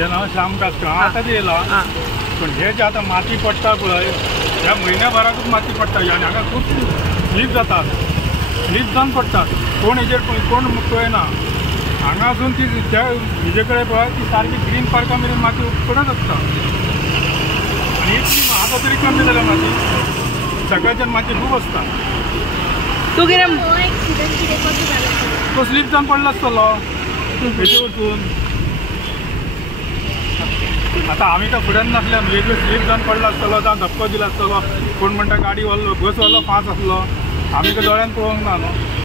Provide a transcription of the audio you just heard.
माझें नांव श्याम कास्कर हांव आतांच येयला पण हे जे आतां माती पडटा पळय ह्या म्हयन्याभराकूच माती पडटा आनी हांगा खूब स्लीप जातात स्लीप जावन पडटात कोण हेजेर कोण पळयना हांगासून ती त्या हेजे कडेन पळय ती सारकी ग्रीन पार्का मेरेन माती पडत आसता आनी इतली आतां तरी कमी जाल्या माती सकाळच्यान माती खूब आसता तूं कितें तो स्लीप जावन पडलो आसतलो हेजे वचून आतां आमी काय फुड्यान नासल्या न्हू एक स्लीप जावन पडलो आसतलो जावं धक्को दिलो आसतलो कोण म्हणटा गाडी व्हरलो बस व्हरलो फास्ट आसलो आमी काय दोळ्यान पळोवंक ना न्हू